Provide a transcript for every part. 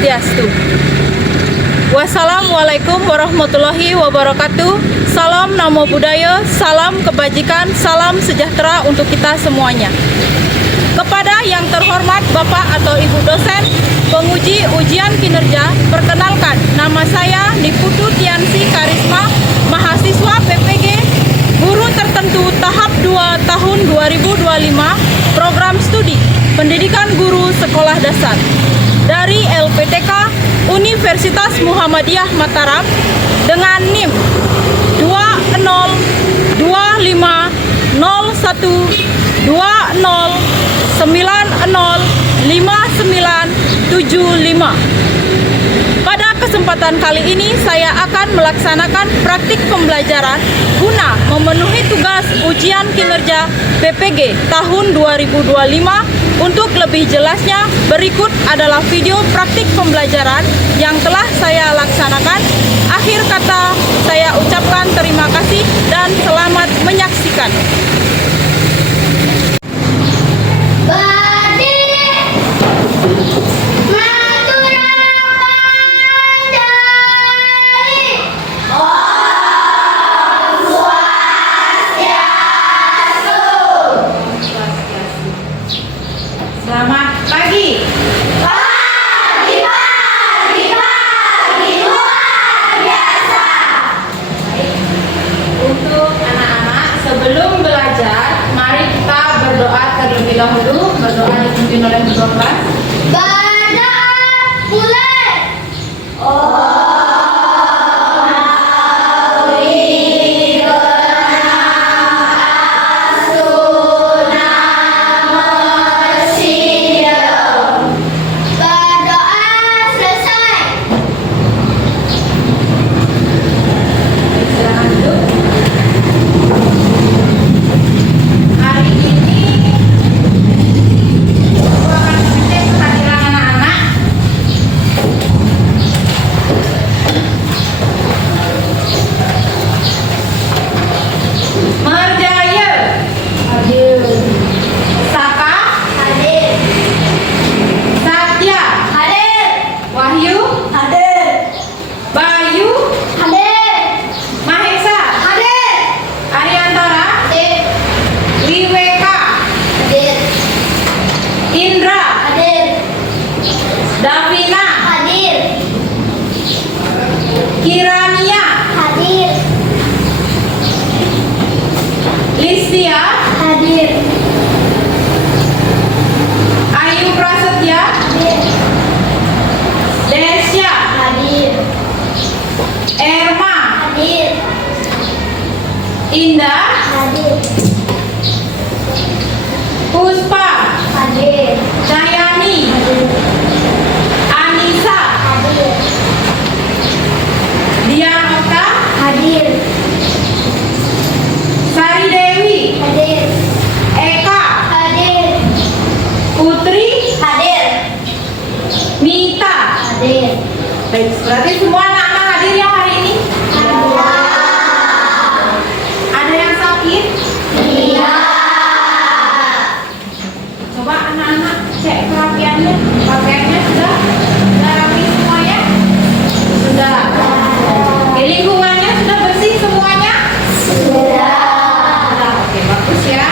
Swastiastu. Wassalamualaikum warahmatullahi wabarakatuh. Salam Namo Buddhaya, salam kebajikan, salam sejahtera untuk kita semuanya. Kepada yang terhormat Bapak atau Ibu dosen, penguji ujian kinerja, perkenalkan, nama saya Niputu Tiansi Karisma, mahasiswa PPG, guru tertentu tahap 2 tahun 2025, program studi Pendidikan Guru Sekolah Dasar dari LPTK Universitas Muhammadiyah Mataram dengan NIM 20.01.20.905975. Pada kesempatan kali ini saya akan melaksanakan praktik pembelajaran guna memenuhi tugas ujian kinerja PPG tahun 2025. Untuk lebih jelasnya, berikut adalah video praktik pembelajaran yang telah saya laksanakan. Akhir kata, saya ucapkan terima kasih dan selamat menyaksikan. Selamat pagi. Pagi luar biasa. Baik. Untuk anak-anak, sebelum belajar, mari kita berdoa terlebih dahulu. Berdoa dipimpin oleh Ketua Kelas. Berdoa mulai. Davina Hadir. Kirania Hadir. Listia Hadir. Ayu Prasetya Hadir. Desya Hadir. Erma Hadir. Indah Hadir. Puspa Hadir. Cahyani Anissa Hadir. Dianota Hadir. Sari Dewi Hadir. Eka Hadir. Putri Hadir. Mita. Hadir. Baik, berarti semua anak-anak hadir yang hari ini. Ada yang sakit? Iya. Coba anak-anak cek kerapiannya, pakaiannya sudah rapi semuanya? Sudah. Oke, lingkungannya sudah bersih semuanya? Sudah. Sudah. Oke, bagus ya.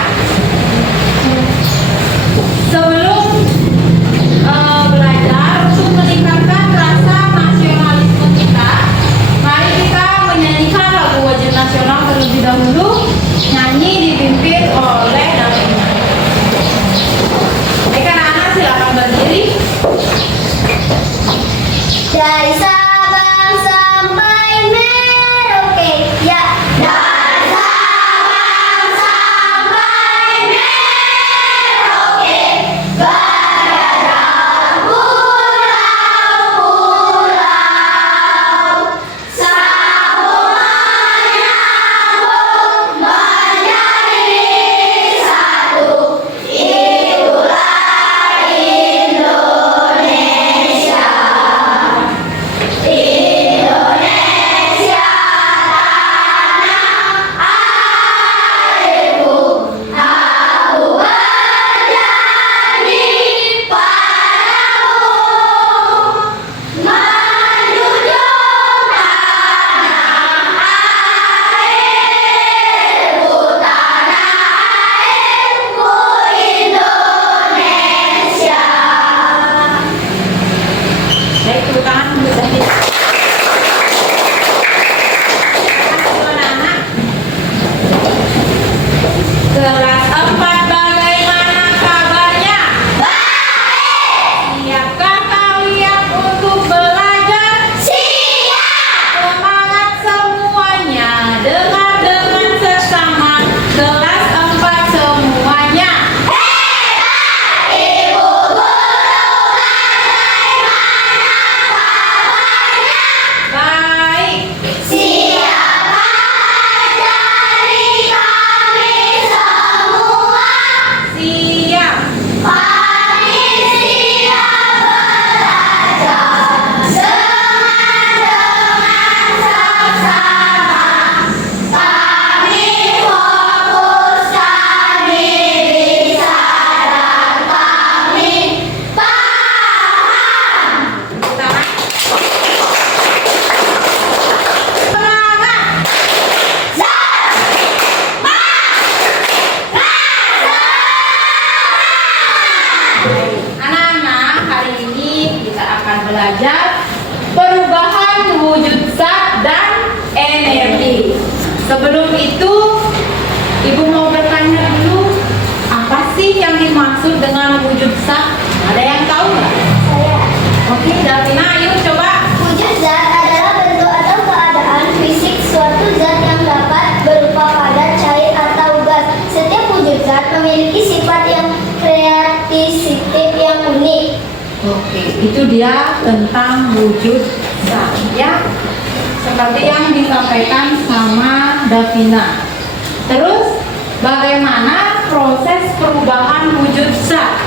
Sebelum belajar untuk meningkatkan rasa nasionalisme kita, mari kita menyanyikan lagu wajib nasional terlebih dahulu, nyanyi dipimpin oleh Davina. Baik, anak-anak silakan berdiri. Dari Sabang sampai Merauke, ya. Dari Sabang sampai Merauke, berada pulau-pulau, sambung menyambung menjadi satu. Itulah Indonesia. belajar perubahan wujud zat dan energi. Sebelum itu, Ibu mau bertanya dulu, apa sih yang dimaksud dengan wujud zat? Ada yang tahu nggak? Saya. Oke, Davina, ayo coba. Wujud zat adalah bentuk atau keadaan fisik suatu zat yang dapat berupa padat, cair, atau gas. Setiap wujud zat memiliki sifat yang kreatif yang unik. Oke, itu dia tentang wujud zat ya. Seperti yang disampaikan sama Davina. Terus, bagaimana proses perubahan wujud zat?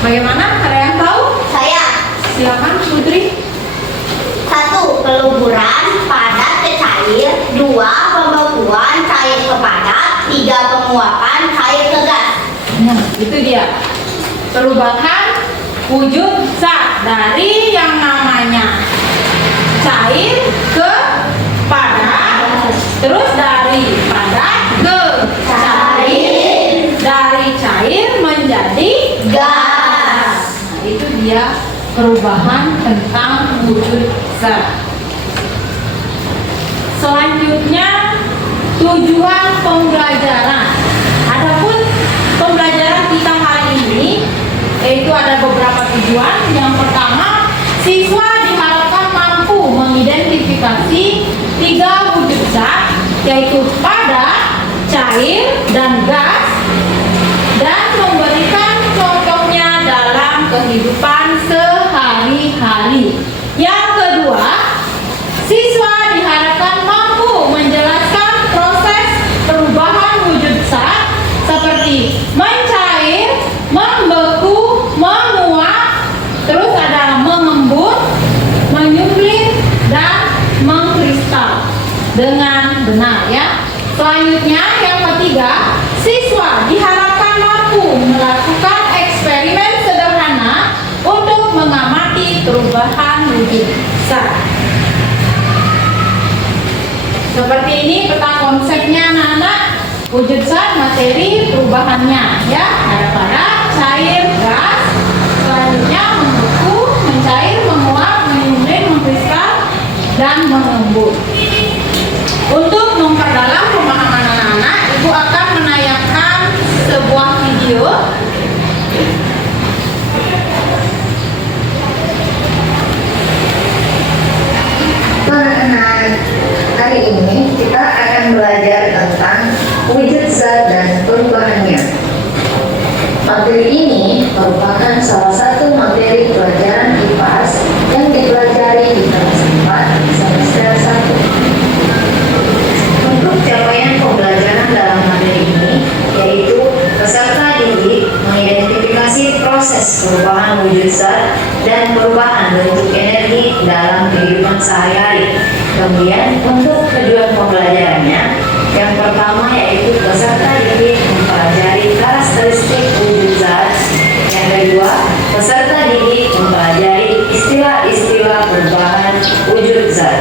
Bagaimana? Ada yang tahu? Saya. Silakan Putri. 1. Peluburan padat ke cair. 2. Pembekuan cair ke padat. 3. Penguapan cair ke gas. Nah, itu dia. Perubahan wujud zat dari yang namanya cair ke padat, terus dari padat ke cair, dari cair menjadi gas. Nah, itu dia perubahan tentang wujud zat. Selanjutnya, tujuan pembelajaran. Adapun pembelajaran kita hari ini yaitu ada beberapa tujuan. Yang pertama, siswa diharapkan mampu mengidentifikasi 3 wujud zat, yaitu padat, cair, dan gas, dan memberikan contohnya dalam kehidupan sehari-hari. Yang kedua, siswa diharapkan mampu menjelaskan proses perubahan wujud zat seperti mencair, membeku, menguap, terus ada mengembun, menyublim, dan mengkristal dengan benar ya. Selanjutnya yang ketiga, siswa diharapkan mampu melakukan eksperimen sederhana untuk mengamati perubahan wujud zat. Seperti ini peta konsepnya anak-anak. Wujud zat, materi, perubahannya ya, ada padat, cair, gas. Selanjutnya membeku, mencair, menguap, menyublim, mengkristal, dan mengembun. Untuk memperdalam pemahaman anak-anak, Ibu akan menayangkan sebuah video. Anak-anak, hari ini kita akan belajar tentang wujud zat dan perubahannya. Materi ini merupakan salah satu materi pelajaran IPAS yang dipelajari di kelas 4 semester 1. Untuk capaian pembelajaran dalam materi ini, yaitu peserta didik mengidentifikasi proses perubahan wujud zat dan perubahan bentuk energi dalam kehidupan sehari-hari. Kemudian untuk tujuan pembelajarannya, yang pertama yaitu peserta didik mempelajari karakteristik wujud zat. Yang kedua, peserta didik mempelajari istilah-istilah perubahan wujud zat.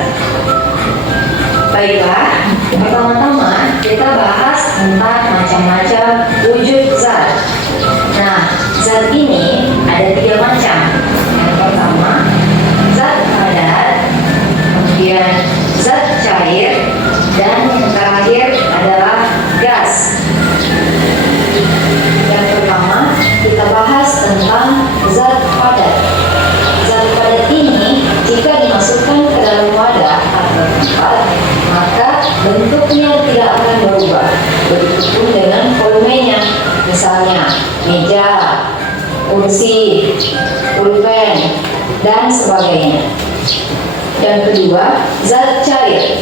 Baiklah, pertama-tama kita bahas tentang macam-macam wujud zat. Nah, zat ini ada 3 macam. Yang pertama, zat padat, kemudian zat cair, dan yang terakhir adalah gas. Yang pertama, kita bahas tentang zat padat. Zat padat ini jika dimasukkan ke dalam wadah atau tempat, maka bentuknya tidak akan berubah. Begitupun dengan volumenya, misalnya meja, kursi, pulpen, dan sebagainya. Yang kedua, zat cair.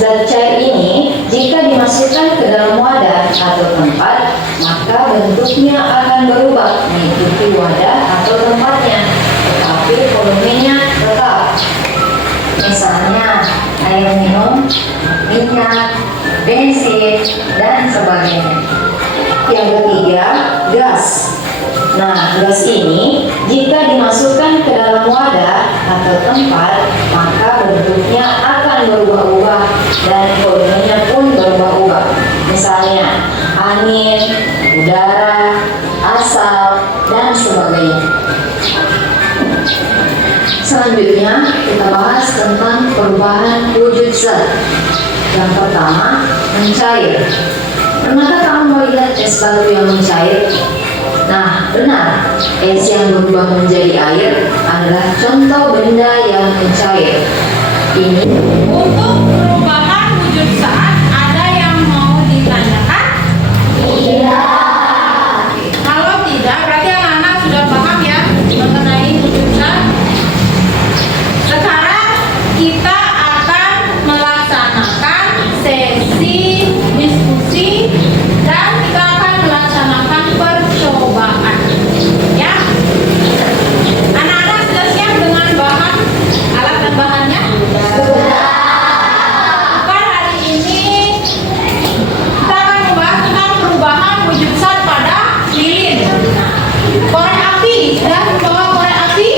Zat cair ini jika dimasukkan ke dalam wadah atau tempat, maka bentuknya akan berubah mengikuti wadah atau tempatnya, tetapi volumenya tetap. Misalnya air minum, minyak, bensin, dan sebagainya. Yang ketiga, gas. Nah, gas ini jika dimasukkan ke dalam wadah atau tempat, maka bentuknya akan berubah-ubah dan volumenya pun berubah-ubah. Misalnya angin, udara, asap, dan sebagainya. selanjutnya kita bahas tentang perubahan wujud zat. Yang pertama, mencair. Pernahkah kamu melihat es batu yang mencair? Nah, benar. Es yang berubah menjadi air adalah contoh benda yang mencair. Ini Untuk perubahan wujud zat, ada yang mau ditanyakan? Kalau tidak, berarti anak-anak sudah paham ya mengenai wujud zat. Sekarang kita akan melaksanakan sesi diskusi dan kita akan melaksanakan percobaan. Ya, anak-anak sudah siap dengan bahan, alat dan bahannya? Maka hari ini kita akan membahas tentang perubahan wujud zat pada lilin. Korek api, sudah membawa korek api?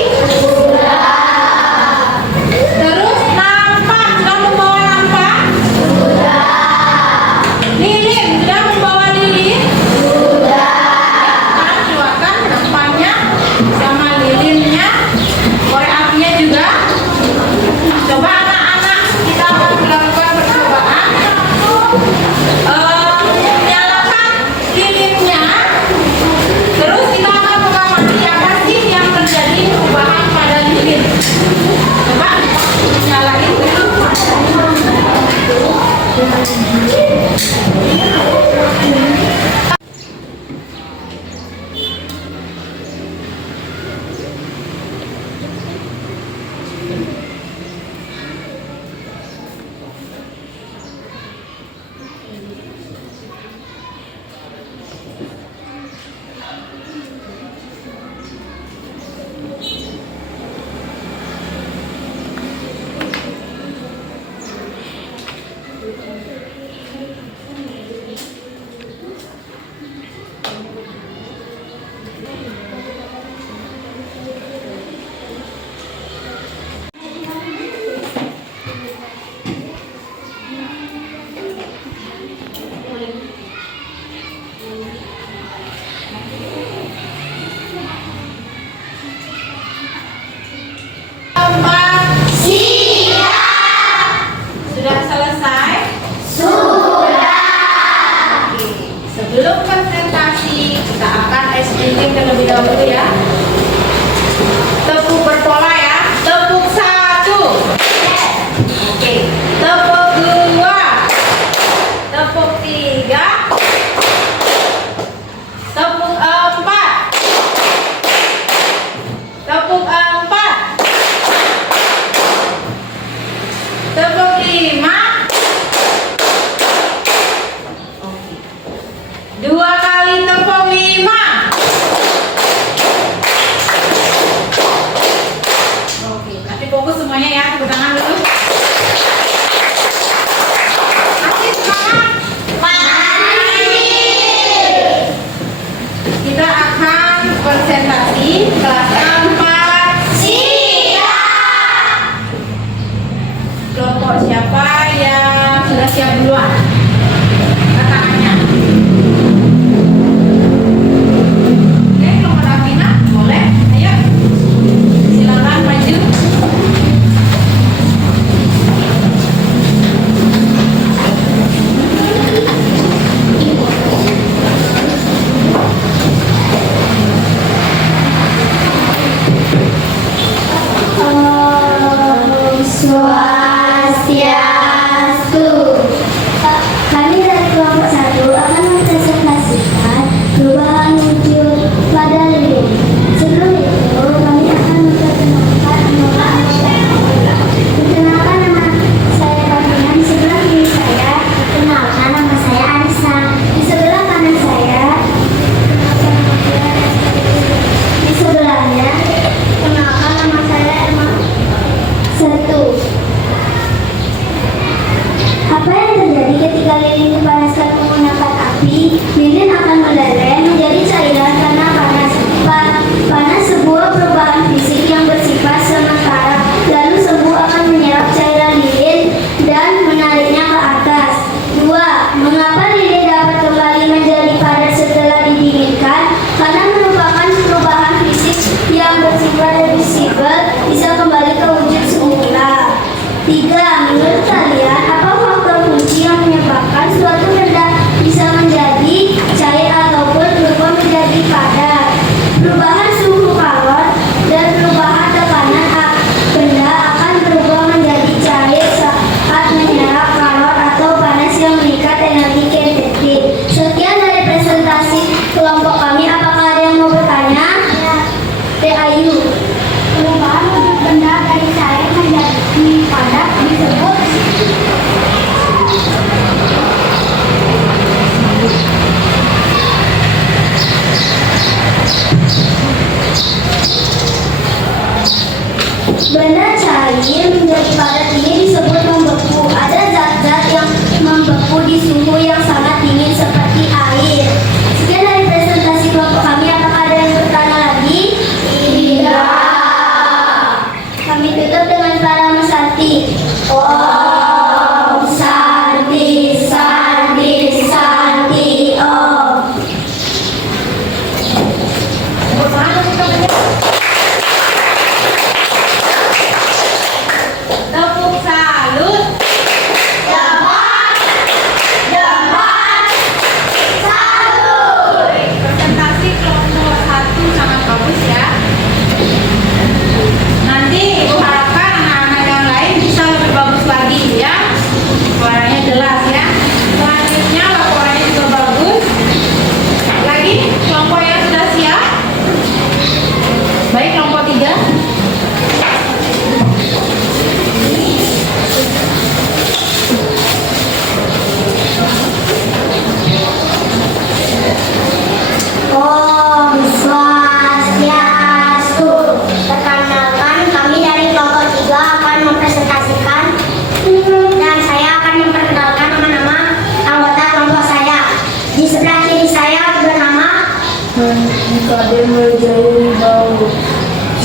Terus nampak, sudah membawa nampak? Lilin, sudah membawa lilin? Sekarang silakan nampaknya sama lilinnya, korek apinya juga. Coba anak-anak, kita akan melakukan percobaan. Nyalakan lilinnya. Terus kita akan mengamati apa sih yang terjadi perubahan pada lilin. Coba nyalain dulu. Sudah selesai? Oke. Sebelum presentasi, kita akan SDG terlebih dahulu ya. Tepuk berpola ya. Tepuk 1. Oke. Tepuk 2. Tepuk 3. Tepuk 4. Tepuk 4. Tepuk 5. Oke. 2 kali tepuk 5. yang bersifat reversibel bisa kembali ke wujud semula. 3. Menurut kalian, apa faktor kunci yang menyebabkan suatu benda bisa menjadi cair ataupun berubah menjadi padat? Perubahan suhu kalor dan perubahan tekanan benda akan berubah menjadi cair saat menyerap kalor atau panas yang meningkat energi kinetik. Sekian dari presentasi kelompok kami. Apakah ada yang mau bertanya? Teh Ayu. Perubahan wujud benda dari cair menjadi padat disebut benda cair menjadi padat ini disebut membeku. Ada zat-zat yang membeku di suhu yang sangat dingin seperti air. Sekian dari presentasi kelompok kami. Apakah ada yang bertanya lagi? Tidak. Kami tutup dengan Pralama Santi. Om Santi, Santi, Santi, Om. Tepuk salut. Jabat, jabat, salut. Presentasi kelompok 1 sangat bagus ya. Nanti Ibu harapkan anak-anak yang lain bisa lebih bagus lagi ya. Suaranya jelas ya. Selanjutnya laporannya juga bagus. Lagi kelompok yang sudah siap. Baik, kelompok 3. Om Swastiastu. Perkenalkan, kami dari kelompok 3 akan mempresentasikan dan saya akan memperkenalkan nama-nama anggota kelompok saya. Di sebelah kiri saya bernama di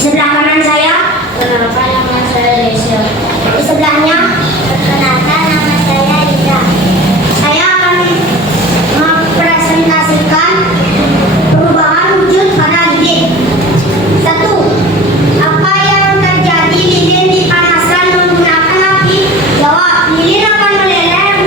sebelah kanan saya perkenalkan nama saya Desya. Di sebelahnya perkenalkan nama saya Ida. Saya akan mempresentasikan perubahan wujud pada lilin. 1. Apa yang terjadi lilin dipanaskan menggunakan api? Jawab. Lilin akan meleleh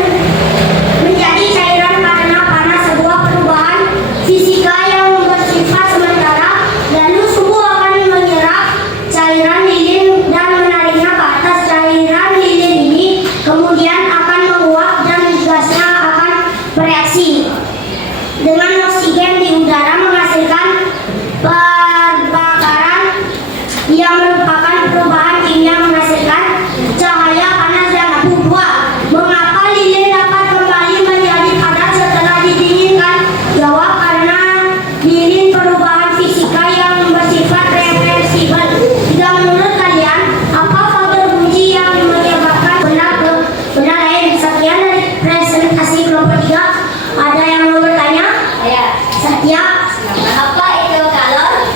menjadi cairan karena panas, sebuah perubahan fisika yang bersifat sementara. Lalu suhu akan menyerap cairan lilin dan menariknya ke atas. Cairan lilin ini kemudian akan menguap dan gasnya akan bereaksi dengan oksigen di udara menghasilkan perbakaran yang merupakan perubahan kimia menghasilkan cahaya panas dan abu. 2. Mengapa lilin dapat kembali menjadi padat setelah didinginkan? Jawab, karena lilin perubahan fisika yang bersifat reversibel. 3. Menurut kalian, apa faktor kunci yang menyebabkan benda lain? Sekian dari presentasi kelompok 3. Ada yang mau bertanya? Satya. Apa itu kalor?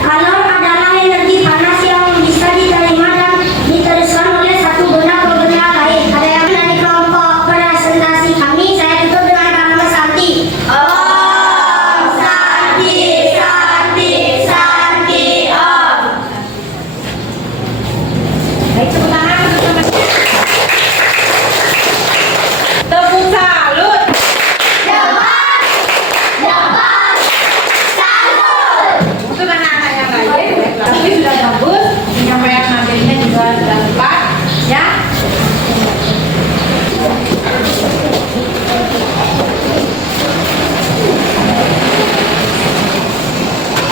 Kalor adalah energi panas yang bisa diterima dan diteruskan oleh satu benda ke benda lain. Ada yang dari kelompok presentasi kami. Saya tutup dengan Pralama Santi. Om Santi, Santi, Santi, Om. Baik, tepuk tangan untuk teman-teman. Tepuk salut. Jabat, jabat, salut. Untuk anak-anak yang lain, tapi sudah bagus, penyampaian materinya juga sudah tepat, ya.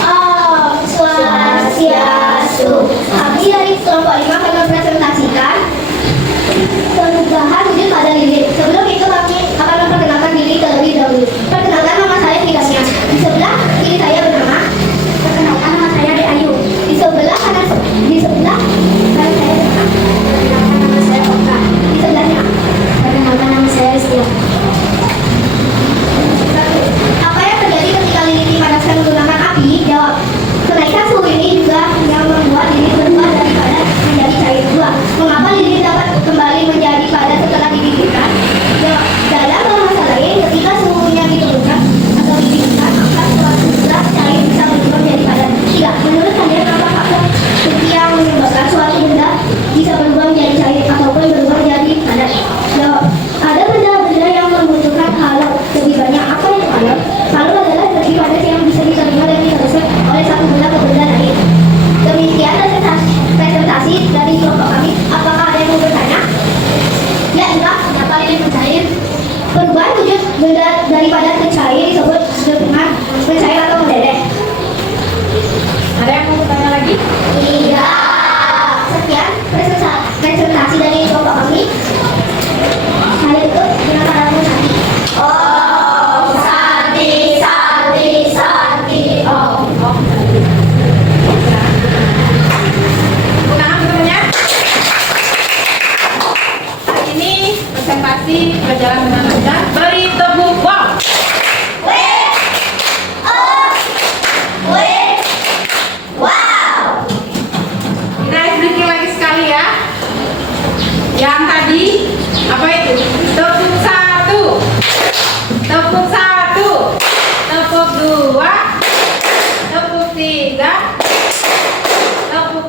Om Swastiastu. Kami dari kelompok 5 akan mempresentasikan perubahan wujud pada lilin. Sebelum itu kami akan memperkenalkan diri terlebih dahulu. Perkenalkan, nama saya Fidasya. Di sebelah kiri saya bernama. Perkenalkan, nama saya De Ayu. Di sebelah kanan saya bernama. Perkenalkan, nama saya Oka. Di sebelahnya perkenalkan, nama saya Rizky. Apa yang terjadi ketika lilin dipanaskan menggunakan api? Jawab. Kenaikan suhu ini juga yang membuat lilin berubah dari padat menjadi cair.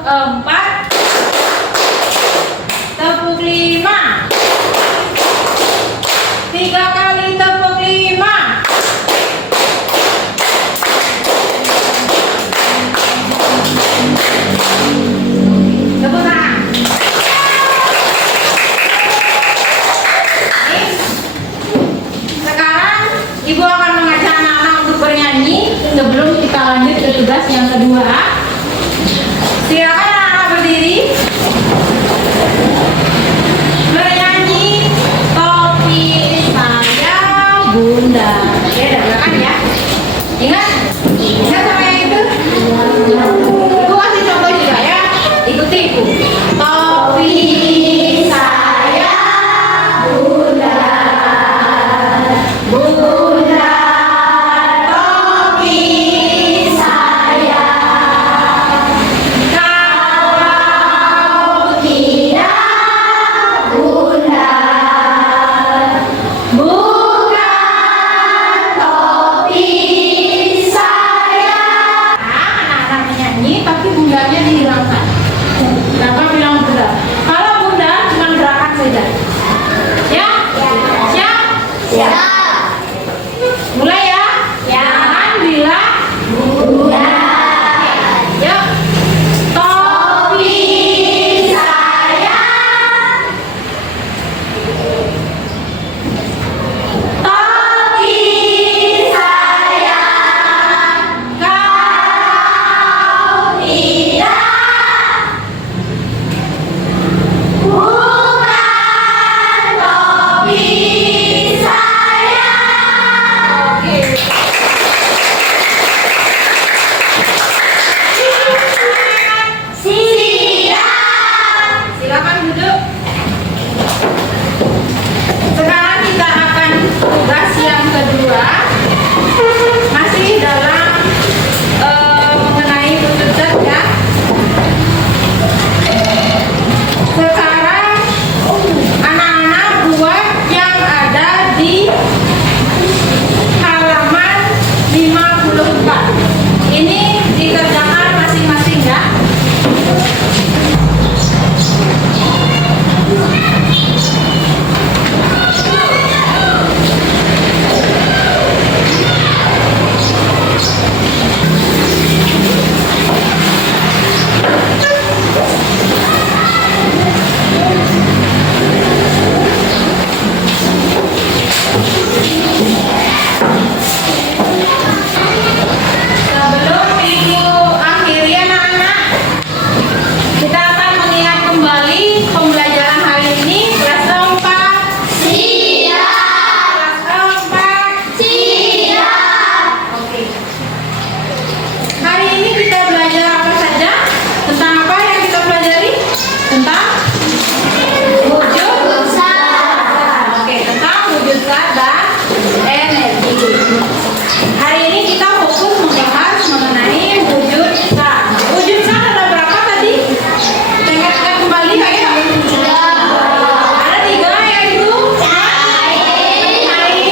4, tepuk 5, 3 kali tepuk 5. Tepuk tangan. Sekarang Ibu akan mengajak anak-anak untuk bernyanyi sebelum kita lanjut ke tugas yang kedua. Silakan anak-anak berdiri. Bernyanyi topi saya Bunda. Oke, dari belakang ya. Ingat? Ingat sama yang itu? Ibu kasih contoh juga ya. Ikuti Ibu. Topi saya Bunda. Bunda, topi saya. Kalau tidak Bunda, bukan topi saya. Anak-anak menyanyi tapi bundanya dihilangkan. Bapak bilang bunda. Kalau bunda cuma gerakan saja. Ya? Siap? Siap. Mulai ya? Jangan bilang bunda. Yuk. Topi saya. Topi saya. Kau tidak. Bukan topi saya. Oke. Siap. Silakan duduk. Sekarang kita akan tugas yang kedua. Masih dalam mengenai wujud zat ya. Sekarang anak-anak buat yang ada di halaman 54. Ini dikerjakan masing-masing ya. Sebelum Ibu akhiri anak-anak, kita akan mengingat kembali pembelajaran hari ini kelas 4. Siap. Kelas 4. Siap. Oke. Hari ini kita belajar apa saja? Tentang apa yang kita pelajari? Tentang wujud zat. Oke, tentang wujud zat dan energi. Hari ini kita fokus membahas mengenai wujud zat. Wujud zat ada berapa tadi? Kita ingat kembali ya. Ada 3 yaitu air, lagi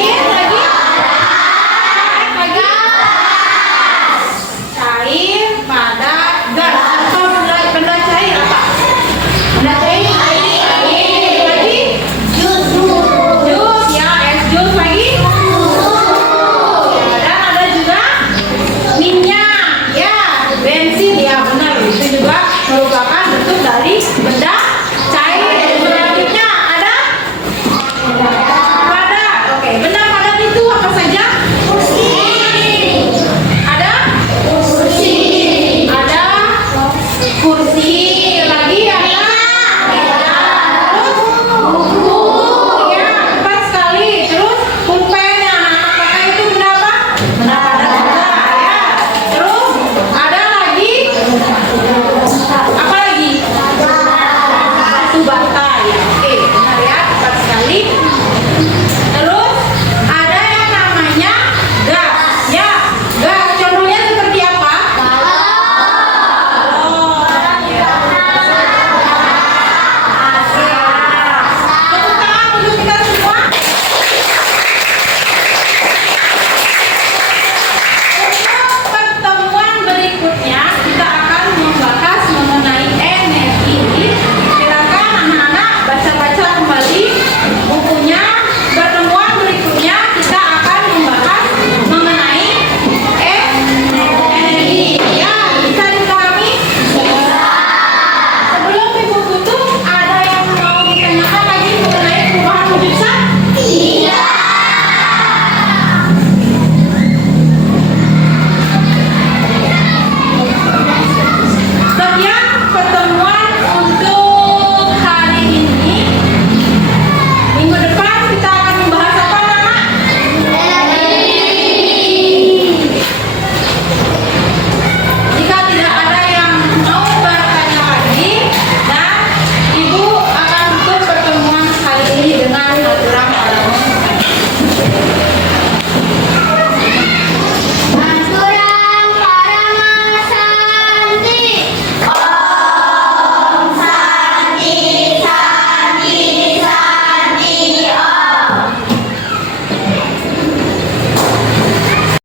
cair, padat, gas. Atau benda cair apa? Benda cair. Lagi jus ya, es jus lagi. Dan ada juga minyak ya, bensin ya, benar. Itu juga merupakan bentuk dari benda cair. Selanjutnya ada padat. Oke, benda padat itu apa saja? Ada kursi,